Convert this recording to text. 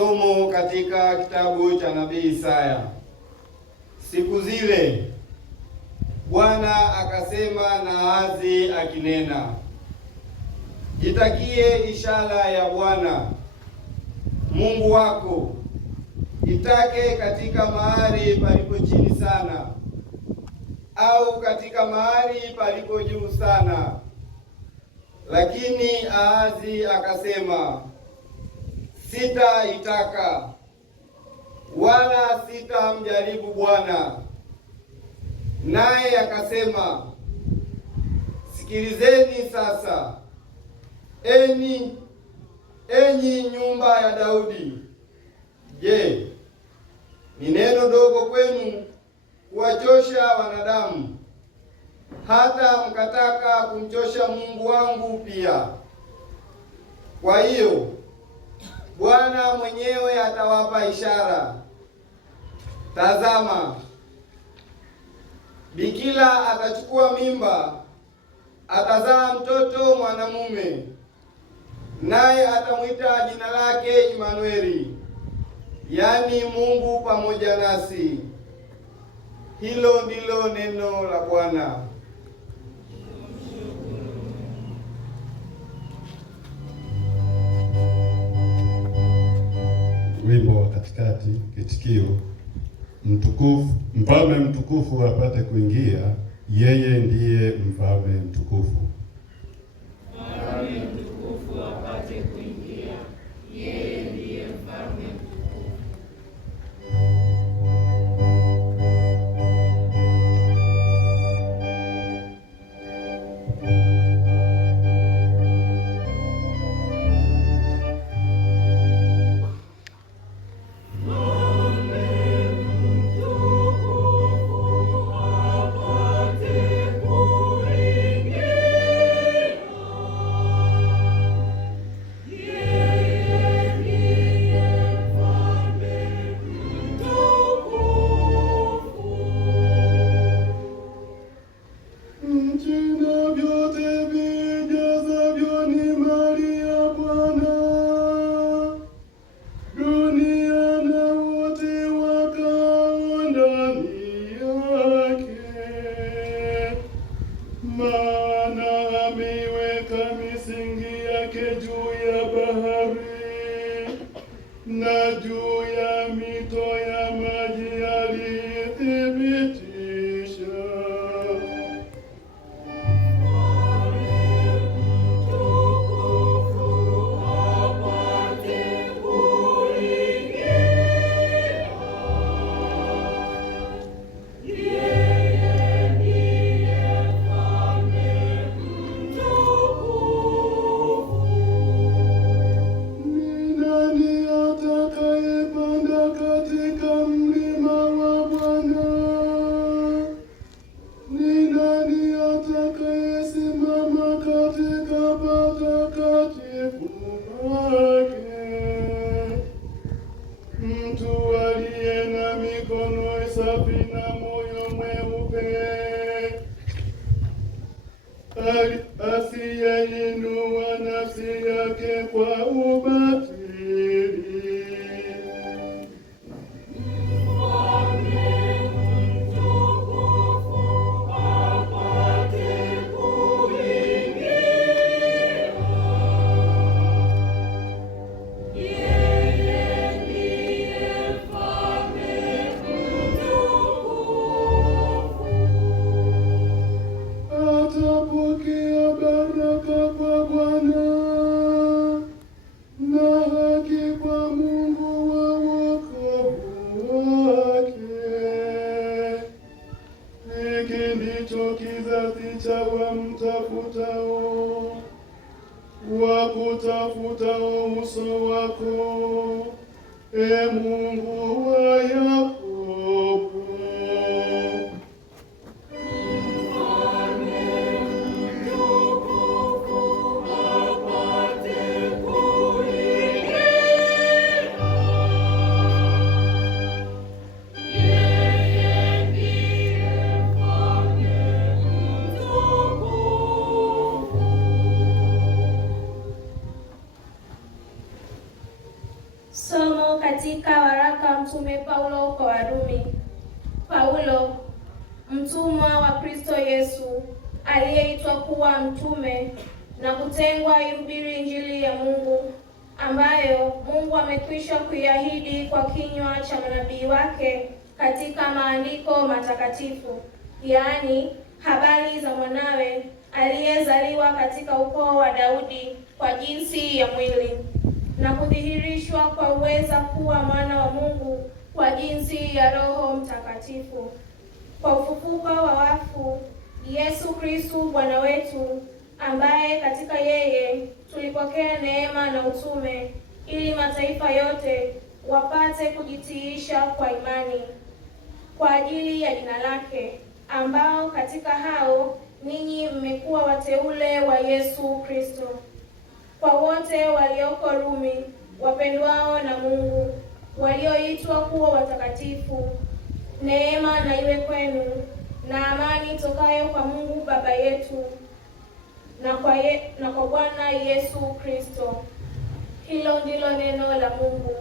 Somo katika kitabu cha nabii Isaya. Siku zile Bwana akasema na Ahazi akinena, jitakie ishara ya Bwana Mungu wako, itake katika mahali palipo chini sana, au katika mahali palipo juu sana. Lakini Ahazi akasema, sitaitaka wala sitamjaribu Bwana. Naye akasema, sikilizeni sasa, enyi nyumba ya Daudi. Je, ni neno dogo kwenu kuwachosha wanadamu, hata mkataka kumchosha Mungu wangu pia? Kwa hiyo Bwana mwenyewe atawapa ishara. Tazama, bikira atachukua mimba, atazaa mtoto mwanamume, naye atamwita jina lake Imanueli, yaani Mungu pamoja nasi. Hilo ndilo neno la Bwana. Wimbo wa katikati, kitikio: mtukufu, mfalme mtukufu apate kuingia, yeye ndiye mfalme mtukufu. Mfalme mtukufu apate kuingia, yeye ndiye mfalme mtukufu. Na juu ya mito ya maji alithibitisha. Mtu aliye na mikono safi na moyo mweupe, asiyeinua nafsi yake kwa ubatili. Wakutafutao uso wako, e Mungu wa Yakobo. Somo Mtume Paulo kwa Warumi. Paulo, mtumwa wa Kristo Yesu, aliyeitwa kuwa mtume na kutengwa ihubiri Injili ya Mungu, ambayo Mungu amekwisha kuiahidi kwa kinywa cha manabii wake katika maandiko matakatifu, yaani habari za mwanawe aliyezaliwa katika ukoo wa Daudi kwa jinsi ya mwili, na kudhihirishwa kwa uweza kuwa mwana wa Mungu kwa jinsi ya Roho Mtakatifu, kwa ufufuko wa wafu, Yesu Kristo Bwana wetu, ambaye katika yeye tulipokea neema na utume, ili mataifa yote wapate kujitiisha kwa imani kwa ajili ya jina lake, ambao katika hao ninyi mmekuwa wateule wa Yesu Kristo. Kwa wote walioko Rumi, wapendwao na Mungu, walioitwa kuwa watakatifu, neema na iwe kwenu na amani tokayo kwa Mungu Baba yetu na kwa Bwana Yesu Kristo. Hilo ndilo neno la Mungu.